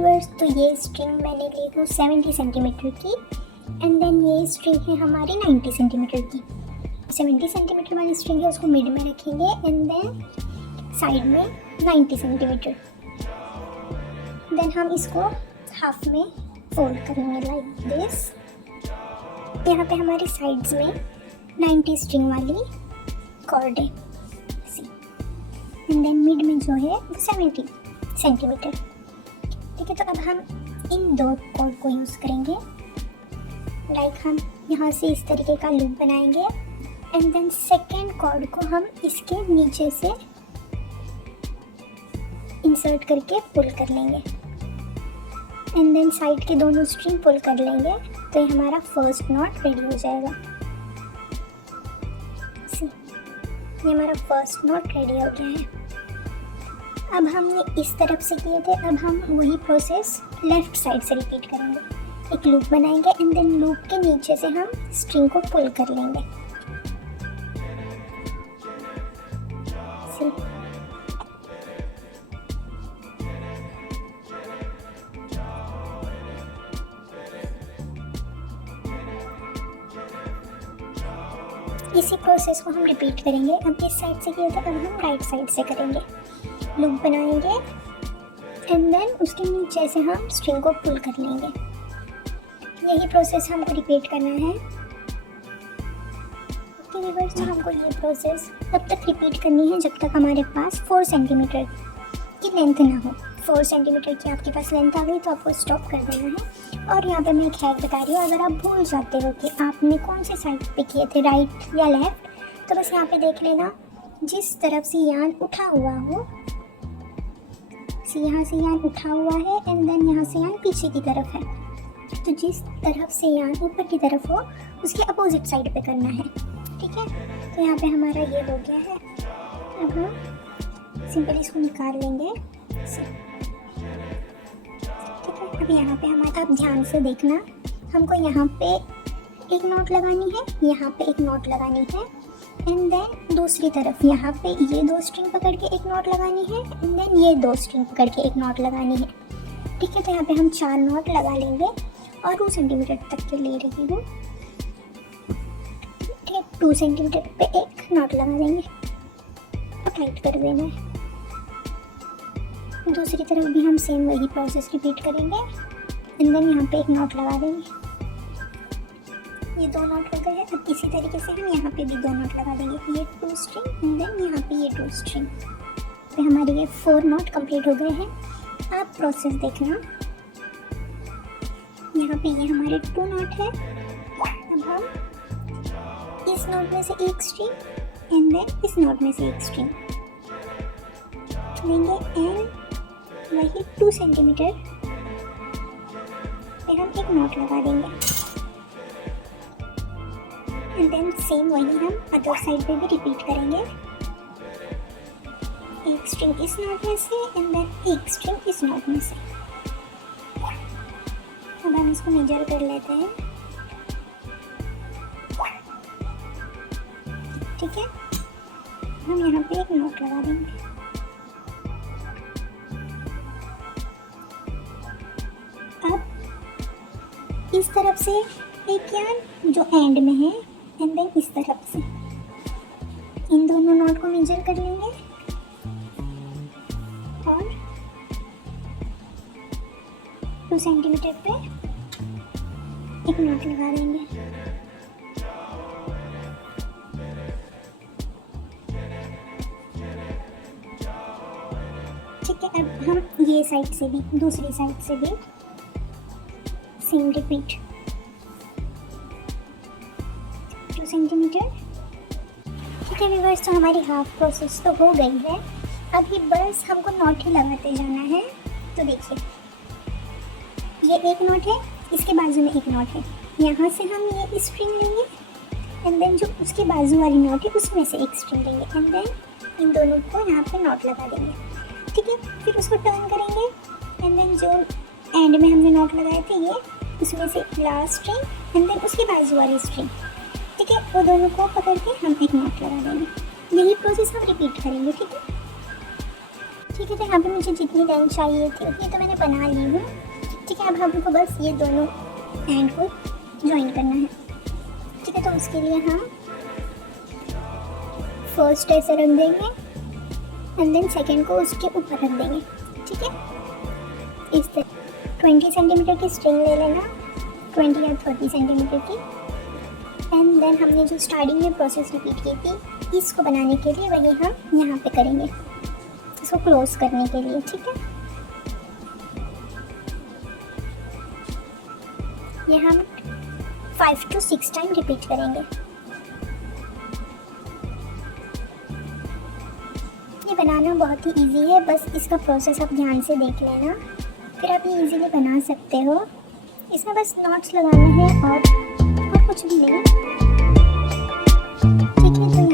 Viewers, तो ये string मैंने ली थी 70 सेंटीमीटर की, एंड देन ये स्ट्रिंग है हमारी 90 सेंटीमीटर की। 70 सेंटीमीटर वाली स्ट्रिंग है उसको मिड में रखेंगे एंड देन साइड में 90 सेंटीमीटर। देन हम इसको हाफ में फोल्ड करेंगे लाइक दिस। यहाँ पे हमारी साइड्स में 90 स्ट्रिंग वाली कॉर्ड है सी, एंड देन मिड में जो है वो 70 सेंटीमीटर। ठीक है, तो अब हम इन दो कॉर्ड को यूज़ करेंगे। लाइक हम यहाँ से इस तरीके का लूप बनाएंगे एंड देन सेकेंड कॉर्ड को हम इसके नीचे से इंसर्ट करके पुल कर लेंगे एंड देन साइड के दोनों स्ट्रिंग पुल कर लेंगे, तो ये हमारा फर्स्ट नॉट रेडी हो जाएगा। ये हमारा फर्स्ट नॉट रेडी हो गया है। अब हमने इस तरफ से किए थे, अब हम वही प्रोसेस लेफ्ट साइड से रिपीट करेंगे। एक लूप बनाएंगे एंड देन लूप के नीचे से हम स्ट्रिंग को पुल कर लेंगे। इसी प्रोसेस को हम रिपीट करेंगे। अब इस साइड से किया था, अब हम राइट साइड से करेंगे। लूप बनाएंगे एंड देन उसके नीचे से हम स्ट्रिंग को पुल कर लेंगे। यही प्रोसेस हमको रिपीट करना है। ओके व्यूअर्स, तो हमको ये प्रोसेस तब तक रिपीट करनी है जब तक हमारे पास 4 सेंटीमीटर की लेंथ ना हो। 4 सेंटीमीटर की आपके पास लेंथ आ गई तो आपको स्टॉप कर देना है। और यहाँ पे मैं एक हैक बता रही हूँ, अगर आप भूल जाते हो कि आपने कौन से साइड पे किए थे, राइट या लेफ्ट, तो बस यहाँ पे देख लेना जिस तरफ से यान उठा हुआ हो, यहाँ से यान उठा हुआ है एंड देन यहाँ से यान पीछे की तरफ है, तो जिस तरफ से यान ऊपर की तरफ हो उसके अपोजिट साइड पे करना है। ठीक है, तो यहाँ पे हमारा ये हो गया है। अब हम सिंपली इसको निकाल लेंगे। ठीक है, अब यहाँ पे हमारा, अब ध्यान से देखना, हमको यहाँ पे एक नॉट लगानी है, यहाँ पे एक नॉट लगानी है एंड देन दूसरी तरफ यहाँ पे ये 2 स्ट्रिंग पकड़ के एक नॉट लगानी है एंड देन ये 2 स्ट्रिंग पकड़ के एक नॉट लगानी है। ठीक है, तो यहाँ पे हम 4 नॉट लगा लेंगे और 2 सेंटीमीटर तक के ले रही हूँ। ठीक है, 2 सेंटीमीटर पे एक नॉट लगा देंगे और टाइट कर देना है। दूसरी तरफ भी हम सेम वही प्रोसेस रिपीट करेंगे एंड देन यहाँ पे एक नॉट लगा देंगे। ये 2 नॉट हो गए हैं। अब इसी तरीके से हम यहाँ पे भी 2 नॉट लगा देंगे। ये 2 स्ट्रिंग एंड देन यहाँ पे ये 2 स्ट्रिंग, तो हमारे ये 4 नॉट कंप्लीट हो गए हैं। आप प्रोसेस देखना, यहाँ पे ये हमारे 2 नॉट है। अब हम इस नॉट में से एक स्ट्रिंग एंड देन इस नॉट में से एक स्ट्रिंग लेंगे एंड वही 2 सेंटीमीटर पे हम एक नॉट लगा देंगे एंड देन सेम वही हम अदर साइड पे भी रिपीट करेंगे। एक स्ट्रिंग इस नॉट में से एंड देन एक स्ट्रिंग इस नॉट में से। अब हम इसको मेजर कर लेते हैं। ठीक है, हम यहाँ पे एक नॉट लगा देंगे। अब इस तरफ से एक यान जो एंड में है एंड देन इस तरफ से इन दोनों नॉट को मेजर कर लेंगे और 2 सेंटीमीटर पे एक नॉट लगा देंगे। ठीक है, अब हम ये साइड से भी, दूसरी साइड से भी सेम रिपीट 2 सेंटीमीटर। ठीक है व्यूअर्स, तो हमारी हाफ प्रोसेस तो हो गई है। अभी बस हमको नॉट ही लगाते जाना है। तो देखिए, ये एक नॉट है, इसके बाजू में एक नॉट है, यहाँ से हम ये स्ट्रिंग लेंगे एंड देन जो उसके बाजू वाली नॉट है उसमें से एक स्ट्रिंग लेंगे एंड देन इन दोनों को यहाँ पे नॉट लगा देंगे। ठीक है, फिर उसको टर्न करेंगे एंड देन जो एंड में हमने नॉट लगाए थे ये, उसमें से लास्ट स्ट्रिंग एंड देन उसके बाजू वाली स्ट्रिंग। ठीक है, वो दोनों को पकड़ के हम एक नॉट लगा देंगे। यही प्रोसेस हम रिपीट करेंगे। ठीक है, ठीक है, तो यहाँ पे मुझे जितनी लेंथ चाहिए थी उतनी तो मैंने बना ली हूँ। ठीक है, अब हमको बस ये दोनों एंड को ज्वाइन करना है। ठीक है, तो उसके लिए हम फर्स्ट ऐसे रख देंगे एंड देन सेकेंड को उसके ऊपर रख देंगे। ठीक है, इस तरह 20 सेंटीमीटर की स्ट्रिंग ले लेना, 20 या 30 सेंटीमीटर की। एंड देन हमने जो स्टार्टिंग में प्रोसेस रिपीट की थी, इसको बनाने के लिए वही हम यहाँ पे करेंगे, इसको क्लोज करने के लिए। ठीक है, ये हम 5 to 6 टाइम रिपीट करेंगे। ये बनाना बहुत ही इजी है, बस इसका प्रोसेस आप ध्यान से देख लेना, फिर आप ये इजीली बना सकते हो। इसमें बस नॉट्स लगाना है और कुछ भी नहीं। ठीक है, तो